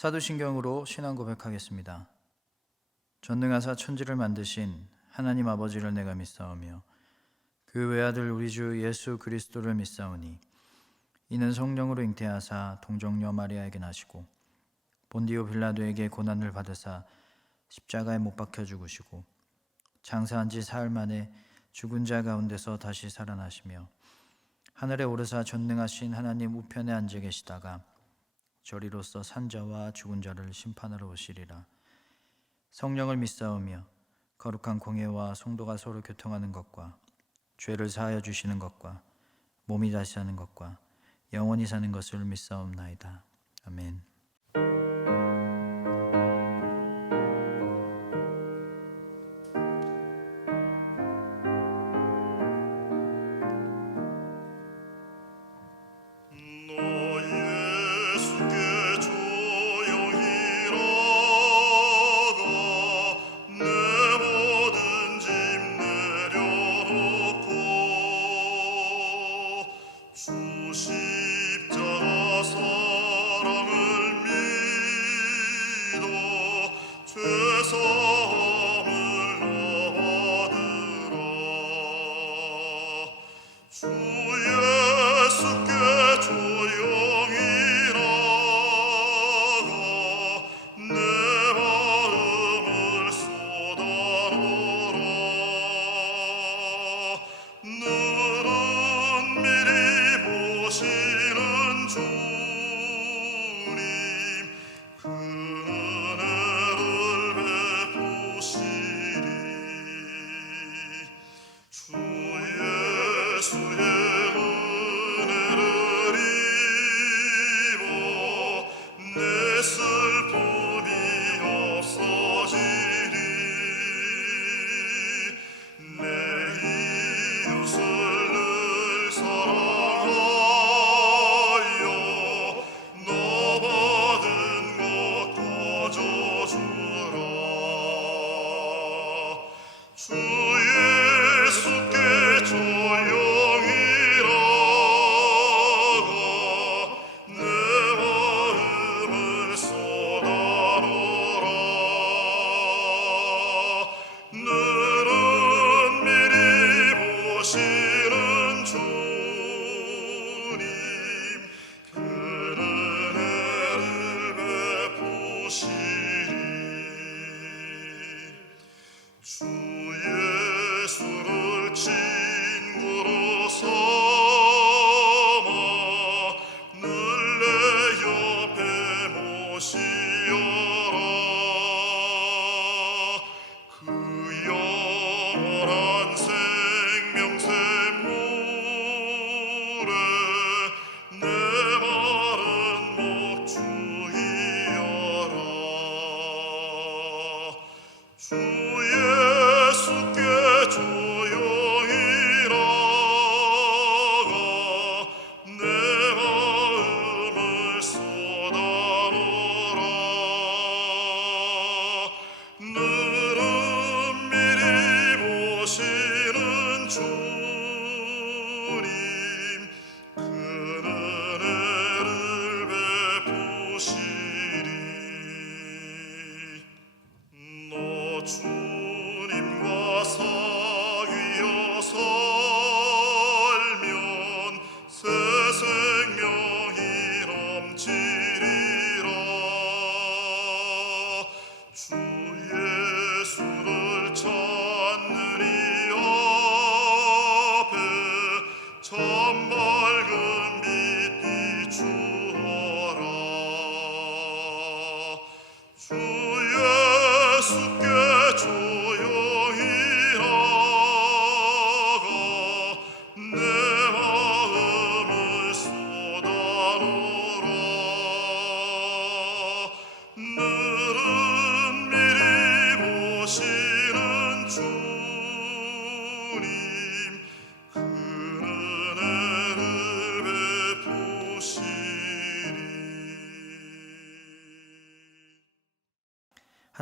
사도신경으로 신앙 고백하겠습니다. 전능하사 천지를 만드신 하나님 아버지를 내가 믿사오며 그 외아들 우리 주 예수 그리스도를 믿사오니 이는 성령으로 잉태하사 동정녀 마리아에게 나시고 본디오 빌라도에게 고난을 받으사 십자가에 못 박혀 죽으시고 장사한 지 사흘 만에 죽은 자 가운데서 다시 살아나시며 하늘에 오르사 전능하신 하나님 우편에 앉아 계시다가 저리로서 산자와 죽은 자를 심판하러 오시리라. 성령을 믿사오며 거룩한 공예와 성도가 서로 교통하는 것과 죄를 사하여 주시는 것과 몸이 다시 사는 것과 영원히 사는 것을 믿사옵나이다. 아멘.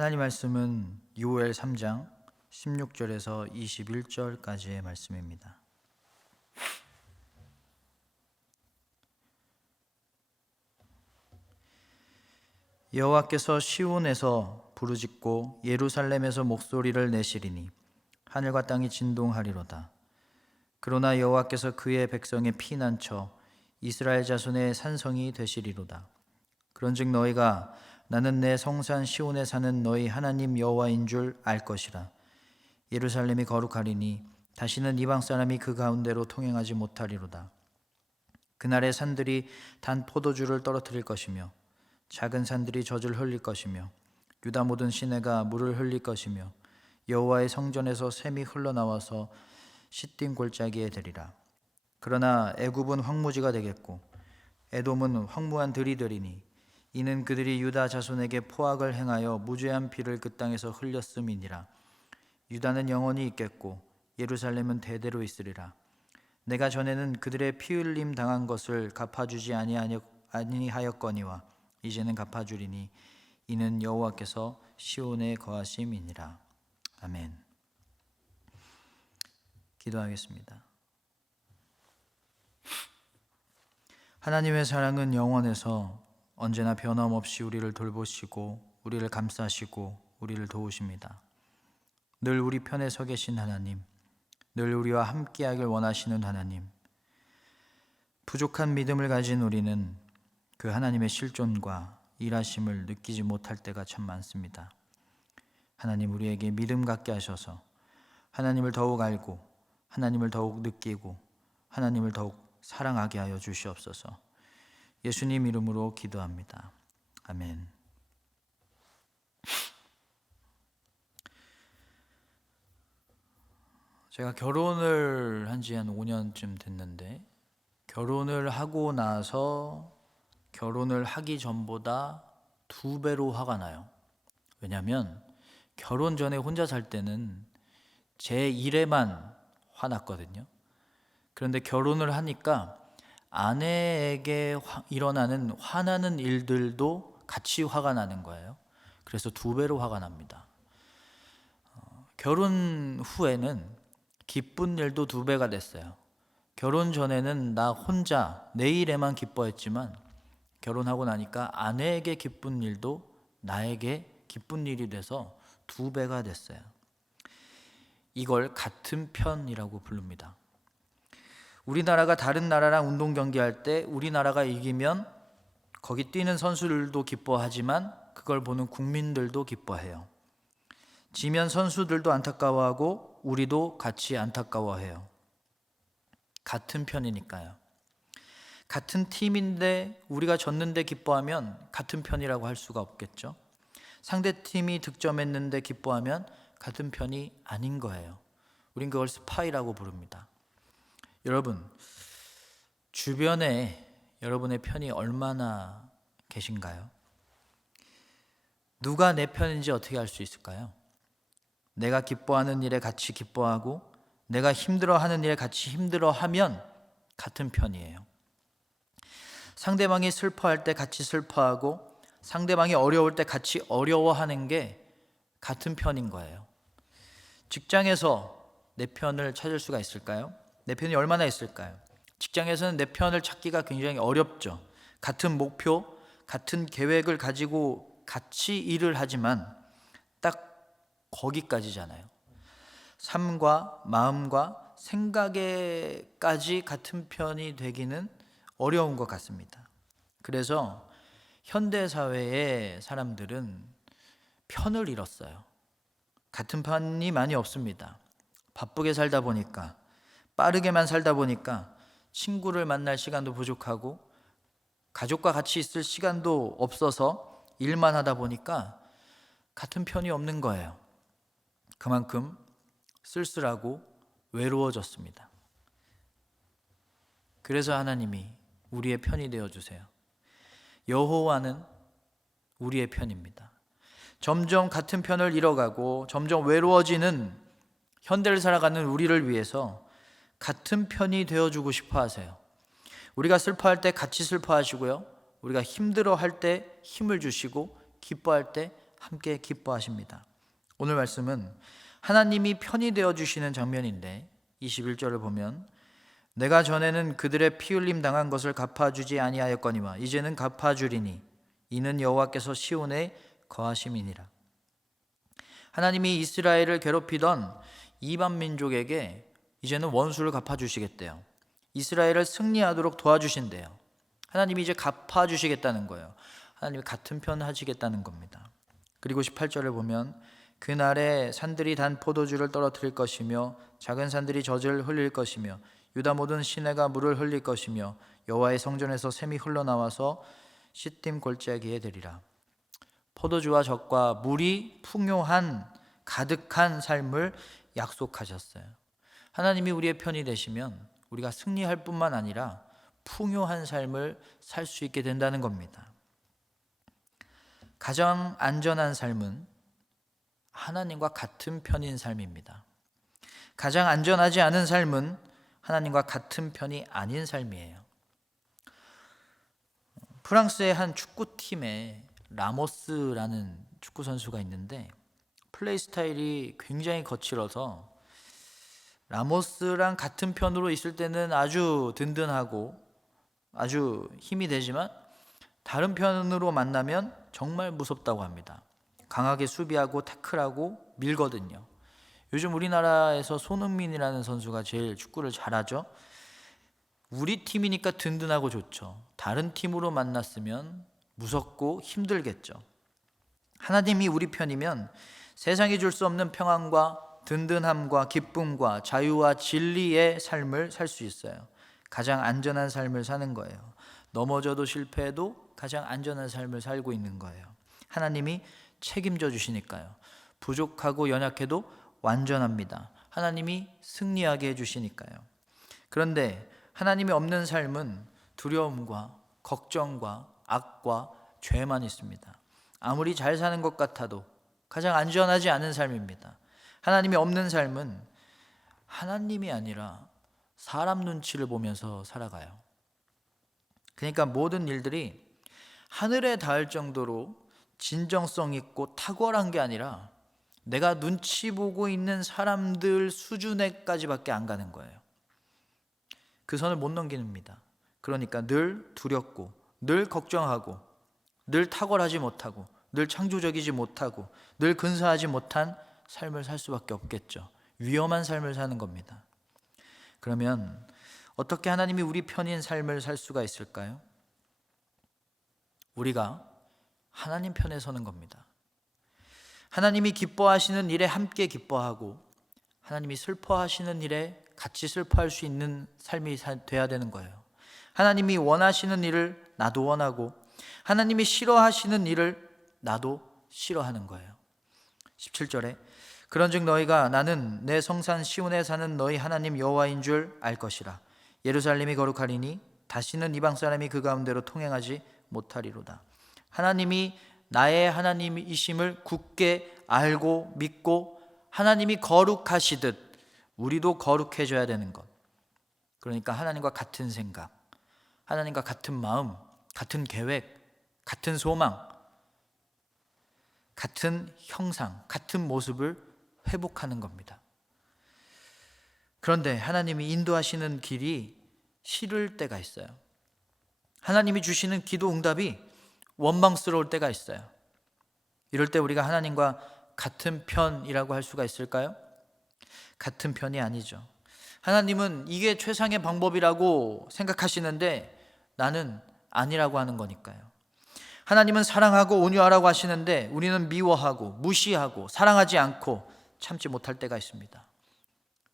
하나님 말씀은 요엘 3장 16절에서 21절까지의 말씀입니다. 여호와께서 시온에서 부르짖고 예루살렘에서 목소리를 내시리니 하늘과 땅이 진동하리로다. 그러나 여호와께서 그의 백성의 피난처 이스라엘 자손의 산성이 되시리로다. 그런즉 너희가 나는 내 성산 시온에 사는 너희 하나님 여호와인 줄 알 것이라. 예루살렘이 거룩하리니 다시는 이방 사람이 그 가운데로 통행하지 못하리로다. 그날의 산들이 단 포도주를 떨어뜨릴 것이며 작은 산들이 젖을 흘릴 것이며 유다 모든 시내가 물을 흘릴 것이며 여호와의 성전에서 샘이 흘러나와서 시딤 골짜기에 되리라. 그러나 애굽은 황무지가 되겠고 에돔은 황무한 들이 되리니 이는 그들이 유다 자손에게 포악을 행하여 무죄한 피를 그 땅에서 흘렸음이니라. 유다는 영원히 있겠고 예루살렘은 대대로 있으리라. 내가 전에는 그들의 피 흘림 당한 것을 갚아주지 아니하였거니와 이제는 갚아주리니 이는 여호와께서 시온에 거하심이니라. 아멘. 기도하겠습니다. 하나님의 사랑은 영원해서 언제나 변함없이 우리를 돌보시고 우리를 감싸시고 우리를 도우십니다. 늘 우리 편에 서 계신 하나님, 늘 우리와 함께하길 원하시는 하나님, 부족한 믿음을 가진 우리는 그 하나님의 실존과 일하심을 느끼지 못할 때가 참 많습니다. 하나님, 우리에게 믿음 갖게 하셔서 하나님을 더욱 알고 하나님을 더욱 느끼고 하나님을 더욱 사랑하게 하여 주시옵소서. 예수님 이름으로 기도합니다. 아멘. 제가 결혼을 한 지 한 5년쯤 됐는데 결혼을 하고 나서 결혼을 하기 전보다 2배로 화가 나요. 왜냐하면 결혼 전에 혼자 살 때는 제 일에만 화났거든요. 그런데 결혼을 하니까 아내에게 일어나는 화나는 일들도 같이 화가 나는 거예요. 그래서 2배로 화가 납니다. 결혼 후에는 기쁜 일도 2배가 됐어요. 결혼 전에는 나 혼자 내 일에만 기뻐했지만 결혼하고 나니까 아내에게 기쁜 일도 나에게 기쁜 일이 돼서 2배가 됐어요. 이걸 같은 편이라고 부릅니다. 우리나라가 다른 나라랑 운동 경기할 때 우리나라가 이기면 거기 뛰는 선수들도 기뻐하지만 그걸 보는 국민들도 기뻐해요. 지면 선수들도 안타까워하고 우리도 같이 안타까워해요. 같은 편이니까요. 같은 팀인데 우리가 졌는데 기뻐하면 같은 편이라고 할 수가 없겠죠. 상대팀이 득점했는데 기뻐하면 같은 편이 아닌 거예요. 우린 그걸 스파이라고 부릅니다. 여러분, 주변에 여러분의 편이 얼마나 계신가요? 누가 내 편인지 어떻게 알 수 있을까요? 내가 기뻐하는 일에 같이 기뻐하고 내가 힘들어하는 일에 같이 힘들어하면 같은 편이에요. 상대방이 슬퍼할 때 같이 슬퍼하고 상대방이 어려울 때 같이 어려워하는 게 같은 편인 거예요. 직장에서 내 편을 찾을 수가 있을까요? 내 편이 얼마나 있을까요? 직장에서는 내 편을 찾기가 굉장히 어렵죠. 같은 목표, 같은 계획을 가지고 같이 일을 하지만 딱 거기까지잖아요. 삶과 마음과 생각에까지 같은 편이 되기는 어려운 것 같습니다. 그래서 현대사회의 사람들은 편을 잃었어요. 같은 편이 많이 없습니다. 바쁘게 살다 보니까, 빠르게만 살다 보니까 친구를 만날 시간도 부족하고 가족과 같이 있을 시간도 없어서 일만 하다 보니까 같은 편이 없는 거예요. 그만큼 쓸쓸하고 외로워졌습니다. 그래서 하나님이 우리의 편이 되어주세요. 여호와는 우리의 편입니다. 점점 같은 편을 잃어가고 점점 외로워지는 현대를 살아가는 우리를 위해서 같은 편이 되어주고 싶어 하세요. 우리가 슬퍼할 때 같이 슬퍼하시고요. 우리가 힘들어할 때 힘을 주시고 기뻐할 때 함께 기뻐하십니다. 오늘 말씀은 하나님이 편이 되어주시는 장면인데 21절을 보면 내가 전에는 그들의 피 흘림 당한 것을 갚아주지 아니하였거니와 이제는 갚아주리니 이는 여호와께서 시온에 거하심이니라. 하나님이 이스라엘을 괴롭히던 이방 민족에게 이제는 원수를 갚아주시겠대요. 이스라엘을 승리하도록 도와주신대요. 하나님이 이제 갚아주시겠다는 거예요. 하나님이 같은 편 하시겠다는 겁니다. 그리고 18절을 보면 그날에 산들이 단 포도주를 떨어뜨릴 것이며 작은 산들이 젖을 흘릴 것이며 유다 모든 시내가 물을 흘릴 것이며 여호와의 성전에서 샘이 흘러나와서 시딤 골짜기에 되리라. 포도주와 젖과 물이 풍요한 가득한 삶을 약속하셨어요. 하나님이 우리의 편이 되시면 우리가 승리할 뿐만 아니라 풍요한 삶을 살 수 있게 된다는 겁니다. 가장 안전한 삶은 하나님과 같은 편인 삶입니다. 가장 안전하지 않은 삶은 하나님과 같은 편이 아닌 삶이에요. 프랑스의 한 축구팀에 라모스라는 축구 선수가 있는데 플레이 스타일이 굉장히 거칠어서 라모스랑 같은 편으로 있을 때는 아주 든든하고 아주 힘이 되지만 다른 편으로 만나면 정말 무섭다고 합니다. 강하게 수비하고 태클하고 밀거든요. 요즘 우리나라에서 손흥민이라는 선수가 제일 축구를 잘하죠. 우리 팀이니까 든든하고 좋죠. 다른 팀으로 만났으면 무섭고 힘들겠죠. 하나님이 우리 편이면 세상이 줄 수 없는 평안과 든든함과 기쁨과 자유와 진리의 삶을 살 수 있어요. 가장 안전한 삶을 사는 거예요. 넘어져도 실패해도 가장 안전한 삶을 살고 있는 거예요. 하나님이 책임져 주시니까요. 부족하고 연약해도 완전합니다. 하나님이 승리하게 해주시니까요. 그런데 하나님이 없는 삶은 두려움과 걱정과 악과 죄만 있습니다. 아무리 잘 사는 것 같아도 가장 안전하지 않은 삶입니다. 하나님이 없는 삶은 하나님이 아니라 사람 눈치를 보면서 살아가요. 그러니까 모든 일들이 하늘에 닿을 정도로 진정성 있고 탁월한 게 아니라 내가 눈치 보고 있는 사람들 수준에까지밖에 안 가는 거예요. 그 선을 못 넘깁니다. 그러니까 늘 두렵고 늘 걱정하고 늘 탁월하지 못하고 늘 창조적이지 못하고 늘 근사하지 못한 삶을 살 수밖에 없겠죠. 위험한 삶을 사는 겁니다. 그러면 어떻게 하나님이 우리 편인 삶을 살 수가 있을까요? 우리가 하나님 편에 서는 겁니다. 하나님이 기뻐하시는 일에 함께 기뻐하고 하나님이 슬퍼하시는 일에 같이 슬퍼할 수 있는 삶이 돼야 되는 거예요. 하나님이 원하시는 일을 나도 원하고 하나님이 싫어하시는 일을 나도 싫어하는 거예요. 17절에 그런즉 너희가 나는 내 성산 시온에 사는 너희 하나님 여호와인 줄 알 것이라. 예루살렘이 거룩하리니 다시는 이방 사람이 그 가운데로 통행하지 못하리로다. 하나님이 나의 하나님이심을 굳게 알고 믿고 하나님이 거룩하시듯 우리도 거룩해져야 되는 것. 그러니까 하나님과 같은 생각, 하나님과 같은 마음, 같은 계획, 같은 소망, 같은 형상, 같은 모습을 회복하는 겁니다. 그런데 하나님이 인도하시는 길이 싫을 때가 있어요. 하나님이 주시는 기도 응답이 원망스러울 때가 있어요. 이럴 때 우리가 하나님과 같은 편이라고 할 수가 있을까요? 같은 편이 아니죠. 하나님은 이게 최상의 방법이라고 생각하시는데 나는 아니라고 하는 거니까요. 하나님은 사랑하고 온유하라고 하시는데 우리는 미워하고 무시하고 사랑하지 않고 참지 못할 때가 있습니다.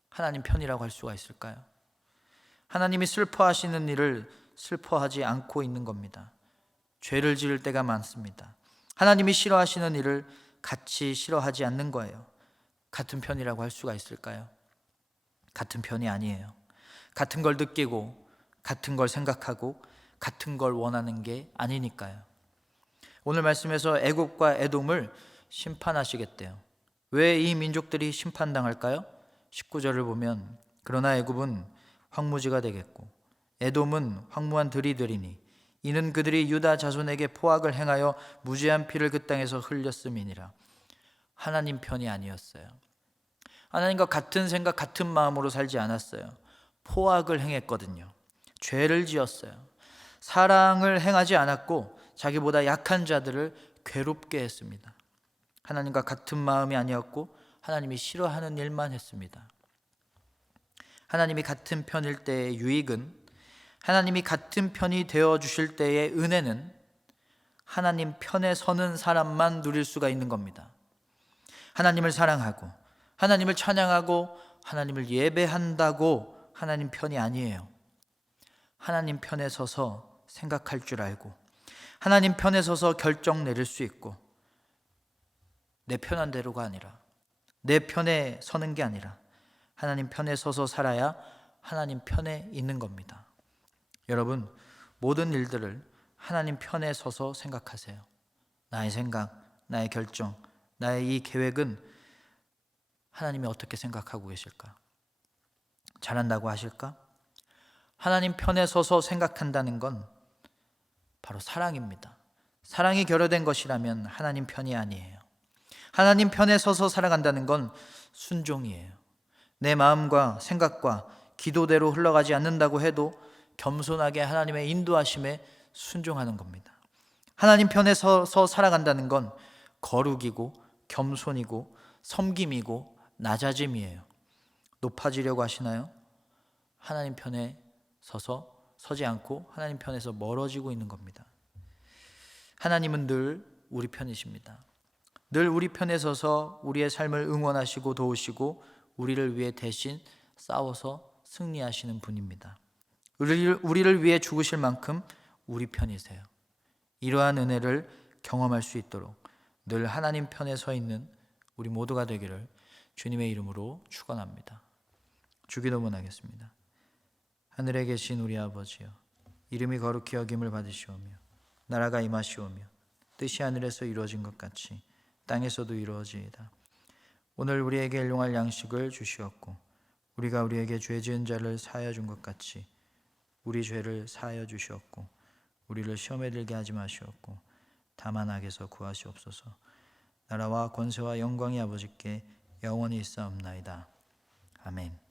하나님 편이라고 할 수가 있을까요? 하나님이 슬퍼하시는 일을 슬퍼하지 않고 있는 겁니다. 죄를 지을 때가 많습니다. 하나님이 싫어하시는 일을 같이 싫어하지 않는 거예요. 같은 편이라고 할 수가 있을까요? 같은 편이 아니에요. 같은 걸 느끼고 같은 걸 생각하고 같은 걸 원하는 게 아니니까요. 오늘 말씀에서 애굽과 에돔을 심판하시겠대요. 왜 이 민족들이 심판당할까요? 19절을 보면 그러나 애굽은 황무지가 되겠고 에돔은 황무한 들이 되리니 이는 그들이 유다 자손에게 포악을 행하여 무죄한 피를 그 땅에서 흘렸음이니라. 하나님 편이 아니었어요. 하나님과 같은 생각 같은 마음으로 살지 않았어요. 포악을 행했거든요. 죄를 지었어요. 사랑을 행하지 않았고 자기보다 약한 자들을 괴롭게 했습니다. 하나님과 같은 마음이 아니었고 하나님이 싫어하는 일만 했습니다. 하나님이 같은 편일 때의 유익은, 하나님이 같은 편이 되어 주실 때의 은혜는 하나님 편에 서는 사람만 누릴 수가 있는 겁니다. 하나님을 사랑하고 하나님을 찬양하고 하나님을 예배한다고 하나님 편이 아니에요. 하나님 편에 서서 생각할 줄 알고 하나님 편에 서서 결정 내릴 수 있고, 내 편한 대로가 아니라, 내 편에 서는 게 아니라 하나님 편에 서서 살아야 하나님 편에 있는 겁니다. 여러분, 모든 일들을 하나님 편에 서서 생각하세요. 나의 생각, 나의 결정, 나의 이 계획은 하나님이 어떻게 생각하고 계실까? 잘한다고 하실까? 하나님 편에 서서 생각한다는 건 바로 사랑입니다. 사랑이 결여된 것이라면 하나님 편이 아니에요. 하나님 편에 서서 살아간다는 건 순종이에요. 내 마음과 생각과 기도대로 흘러가지 않는다고 해도 겸손하게 하나님의 인도하심에 순종하는 겁니다. 하나님 편에 서서 살아간다는 건 거룩이고 겸손이고 섬김이고 낮아짐이에요. 높아지려고 하시나요? 하나님 편에 서지 않고 하나님 편에서 멀어지고 있는 겁니다. 하나님은 늘 우리 편이십니다. 늘 우리 편에 서서 우리의 삶을 응원하시고 도우시고 우리를 위해 대신 싸워서 승리하시는 분입니다. 우리를 위해 죽으실 만큼 우리 편이세요. 이러한 은혜를 경험할 수 있도록 늘 하나님 편에 서 있는 우리 모두가 되기를 주님의 이름으로 축원합니다. 주기도문 하겠습니다. 하늘에 계신 우리 아버지여, 이름이 거룩히 여김을 받으시오며 나라가 임하시오며 뜻이 하늘에서 이루어진 것 같이 땅에서도 이루어지이다. 오늘 우리에게 일용할 양식을 주시옵고 우리가 우리에게 죄 지은 자를 사하여 준 것 같이 우리 죄를 사하여 주시옵고 우리를 시험에 들게 하지 마시옵고 다만 악에서 구하시옵소서. 나라와 권세와 영광이 아버지께 영원히 있사옵나이다. 아멘.